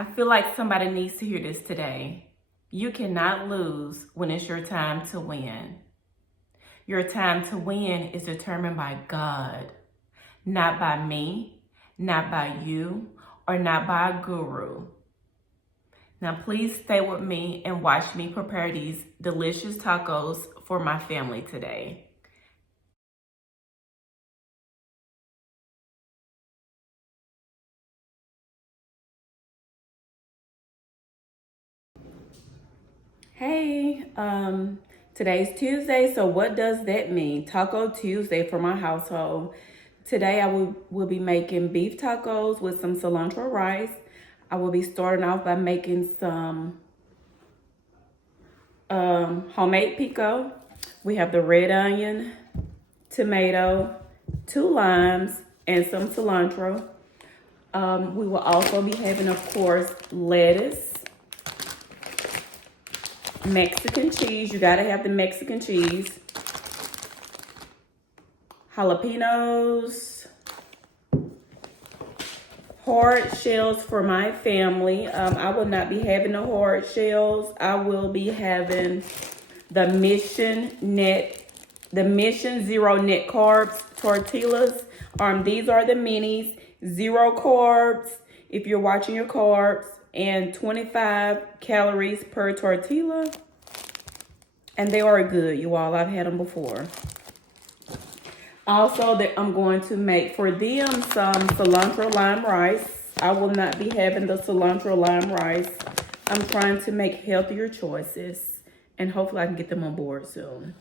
I feel like somebody needs to hear this today. You cannot lose when it's your time to win. Your time to win is determined by God, not by me, not by you, or not by a guru. Now, please stay with me and watch me prepare these delicious tacos for my family today. Hey, today's Tuesday, so what does that mean? Taco Tuesday for my household. Today I will be making beef tacos with some cilantro rice. I will be starting off by making some homemade pico. We have the red onion, tomato, 2 limes, and some cilantro. We will also be having, of course, lettuce, Mexican cheese. You gotta have the Mexican cheese. Jalapenos. Hard shells for my family. I will not be having the hard shells. I will be having the Mission Zero Net Carbs tortillas. These are the minis. 0 carbs if you're watching your carbs, and 25 calories per tortilla. And they are good, you all. I've had them before. Also, I'm going to make for them some cilantro lime rice. I will not be having the cilantro lime rice. I'm trying to make healthier choices, and hopefully I can get them on board soon.